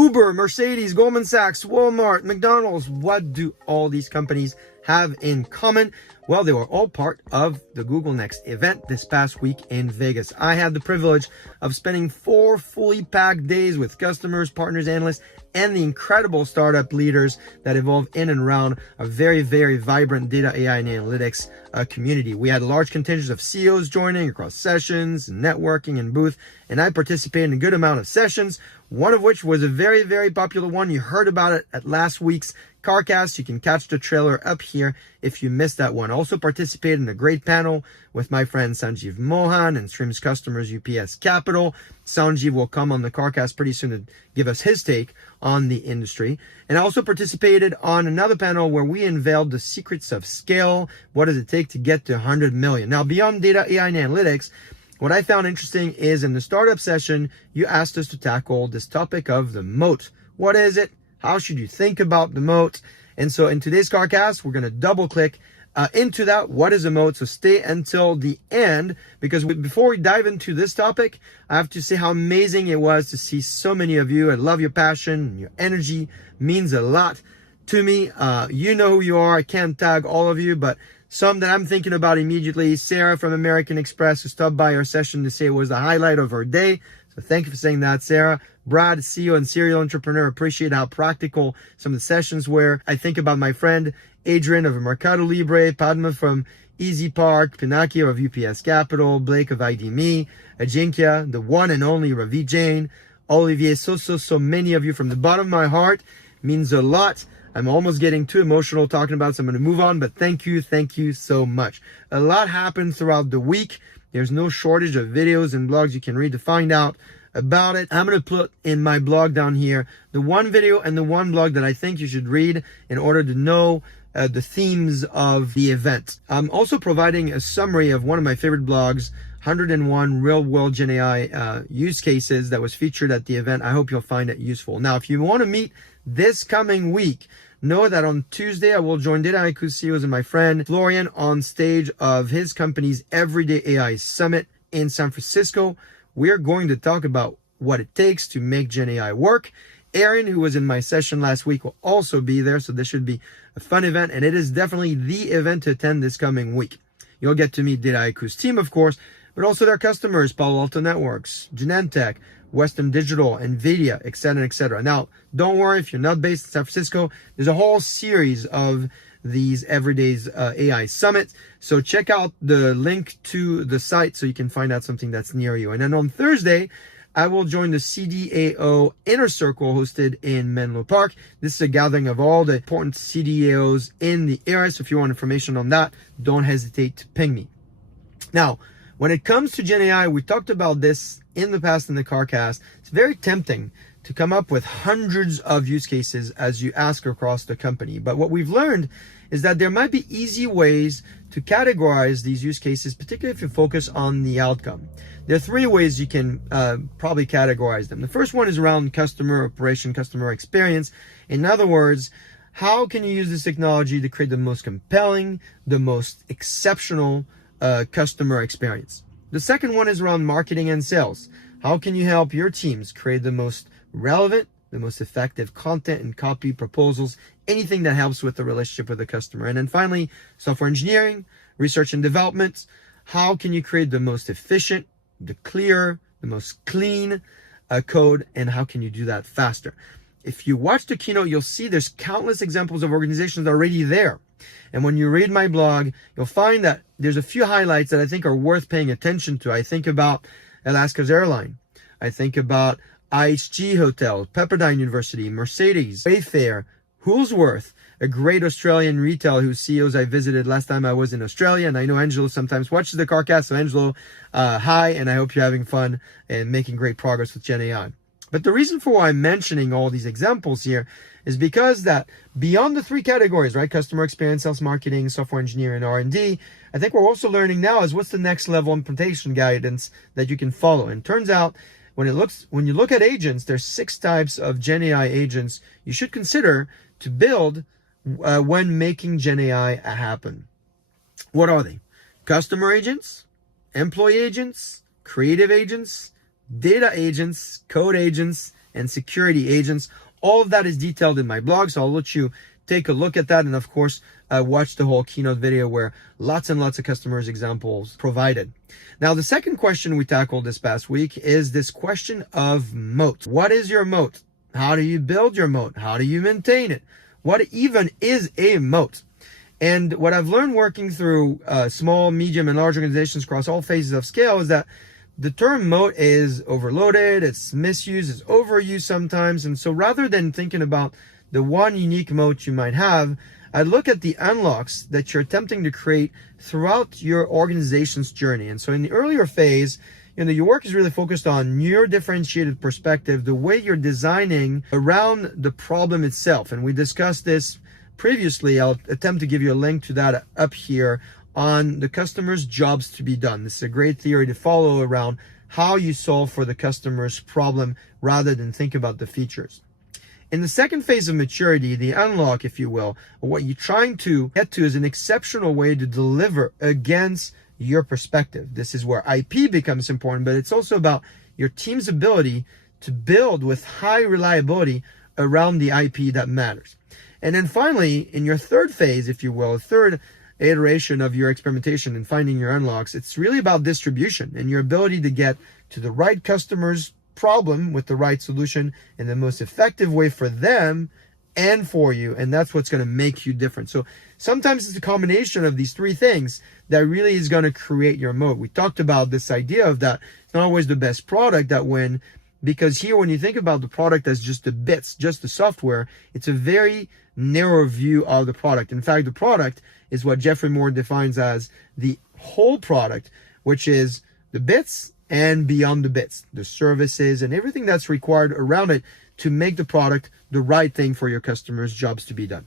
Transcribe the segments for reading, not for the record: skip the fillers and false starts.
Uber, Mercedes, Goldman Sachs, Walmart, McDonald's. What do all these companies have in common? Well, they were all part of the Google Next event this past week in Vegas. I had the privilege of spending 4 fully packed days with customers, partners, analysts, and the incredible startup leaders that evolve in and around a very, very vibrant data, AI, and analytics community. We had large contingents of CEOs joining across sessions, networking, and booth, and I participated in a good amount of sessions, one of which was a very, very popular one. You heard about it at last week's CarCast. You can catch the trailer up here if you missed that one. I also participated in a great panel with my friend Sanjeev Mohan and Stream's customers UPS Capital. Sanjeev will come on the CarCast pretty soon to give us his take on the industry. And I also participated on another panel where we unveiled the secrets of scale. What does it take to get to 100 million? Now, beyond data, AI, and analytics, what I found interesting is in the startup session, you asked us to tackle this topic of the moat. What is it? How should you think about the moat? And so in today's CarCast, we're going to double click into that. What is a moat? So stay until the end, because before we dive into this topic, I have to say how amazing it was to see so many of you. I love your passion, your energy means a lot to me. You know who you are. I can't tag all of you, but some that I'm thinking about immediately. Sarah from American Express, who stopped by our session to say it was the highlight of her day. So thank you for saying that, Sarah. Brad, CEO and serial entrepreneur, appreciate how practical some of the sessions were. I think about my friend Adrian of Mercado Libre, Padma from Easy Park, Pinocchio of UPS Capital, Blake of IDMe, Ajinkya, the one and only Ravi Jain, Olivier, so many of you from the bottom of my heart. Means a lot. I'm almost getting too emotional talking about it, so I'm going to move on, but thank you so much. A lot happened throughout the week. There's no shortage of videos and blogs you can read to find out about it. I'm going to put in my blog down here the one video and the one blog that I think you should read in order to know the themes of the event. I'm also providing a summary of one of my favorite blogs, 101 real-world Gen AI use cases that was featured at the event. I hope you'll find it useful. Now, if you want to meet this coming week, know that on Tuesday, I will join Data Haiku CEOs and my friend Florian on stage of his company's Everyday AI Summit in San Francisco. We're going to talk about what it takes to make Gen AI work. Aaron, who was in my session last week, will also be there. So this should be a fun event. And it is definitely the event to attend this coming week. You'll get to meet Data Haiku's team, of course, but also their customers, Palo Alto Networks, Genentech, Western Digital, NVIDIA, etc., etc. Now, don't worry if you're not based in San Francisco. There's a whole series of these Everyday's AI Summits. So check out the link to the site so you can find out something that's near you. And then on Thursday, I will join the CDAO Inner Circle hosted in Menlo Park. This is a gathering of all the important CDAOs in the area. So if you want information on that, don't hesitate to ping me. Now, when it comes to Gen AI, we talked about this in the past in the CarCast. It's very tempting to come up with hundreds of use cases as you ask across the company. But what we've learned is that there might be easy ways to categorize these use cases, particularly if you focus on the outcome. There are 3 ways you can probably categorize them. The first one is around customer operation, customer experience. In other words, how can you use this technology to create the most compelling, the most exceptional customer experience? The second one is around marketing and sales. How can you help your teams create the most relevant, the most effective content and copy proposals, anything that helps with the relationship with the customer? And then finally, software engineering, research and development. How can you create the most efficient, the clear, the most clean code, and how can you do that faster? If you watch the keynote, you'll see there's countless examples of organizations already there. And when you read my blog, you'll find that there's a few highlights that I think are worth paying attention to. I think about Alaska's airline. I think about IHG Hotel, Pepperdine University, Mercedes, Wayfair, Woolworths, a great Australian retailer whose CEOs I visited last time I was in Australia. And I know Angelo sometimes watches the CarCast. So Angelo, hi, and I hope you're having fun and making great progress with Gen AI. But the reason for why I'm mentioning all these examples here is because that beyond the 3 categories, right? Customer experience, sales, marketing, software engineering, and R&D, I think we're also learning now is what's the next level implementation guidance that you can follow. And it turns out when you look at agents, there's 6 types of Gen AI agents you should consider to build when making Gen AI happen. What are they? Customer agents, employee agents, creative agents, data agents, code agents, and security agents. All of that is detailed in my blog, so I'll let you take a look at that. And of course, watch the whole keynote video where lots and lots of customers examples provided. Now, the second question we tackled this past week is this question of moat. What is your moat? How do you build your moat? How do you maintain it? What even is a moat? And what I've learned working through small, medium, and large organizations across all phases of scale is that the term moat is overloaded, it's misused, it's overused sometimes. And so rather than thinking about the one unique moat you might have, I'd look at the unlocks that you're attempting to create throughout your organization's journey. And so in the earlier phase, your work is really focused on your differentiated perspective, the way you're designing around the problem itself. And we discussed this previously. I'll attempt to give you a link to that up here on the customer's jobs to be done. This is a great theory to follow around how you solve for the customer's problem rather than think about the features. In the second phase of maturity, the unlock, if you will, what you're trying to get to is an exceptional way to deliver against your perspective. This is where IP becomes important, but it's also about your team's ability to build with high reliability around the IP that matters. And then finally, in your third phase, if you will, a third iteration of your experimentation and finding your unlocks, it's really about distribution and your ability to get to the right customer's problem with the right solution in the most effective way for them and for you. And that's what's going to make you different. So sometimes it's a combination of these three things that really is going to create your moat. We talked about this idea of that it's not always the best product that win, because here, when you think about the product as just the bits, just the software, it's a very narrow view of the product. In fact, the product is what Jeffrey Moore defines as the whole product, which is the bits and beyond the bits, the services and everything that's required around it to make the product the right thing for your customers' jobs to be done.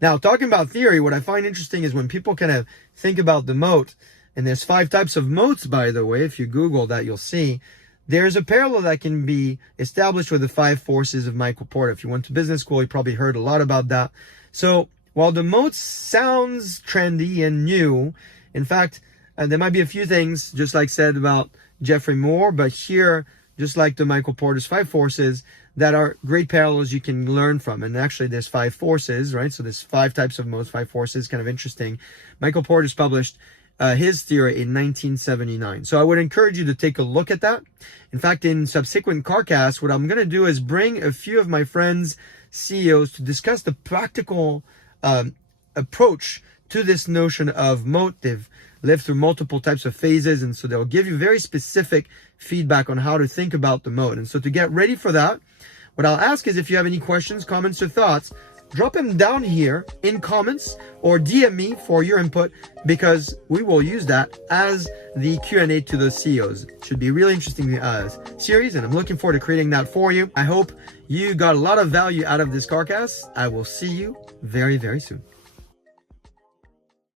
Now, talking about theory, what I find interesting is when people kind of think about the moat, and there's 5 types of moats, by the way. If you Google that, you'll see there's a parallel that can be established with the 5 forces of Michael Porter. If you went to business school, you probably heard a lot about that. So while the moat sounds trendy and new, in fact, there might be a few things, just like said about Jeffrey Moore, but here, just like the Michael Porter's 5 forces, that are great parallels you can learn from. And actually, there's 5 forces, right? So there's 5 types of moats, 5 forces, kind of interesting. Michael Porter's published his theory in 1979. So I would encourage you to take a look at that. In fact, in subsequent CarCasts, what I'm going to do is bring a few of my friends, CEOs, to discuss the practical approach to this notion of moat. They've lived through multiple types of phases, and so they'll give you very specific feedback on how to think about the moat. And so to get ready for that, what I'll ask is if you have any questions, comments, or thoughts, drop them down here in comments or DM me for your input, because we will use that as the Q&A to the CEOs. Should be a really interesting series, and I'm looking forward to creating that for you. I hope you got a lot of value out of this CarCast. I will see you very, very soon.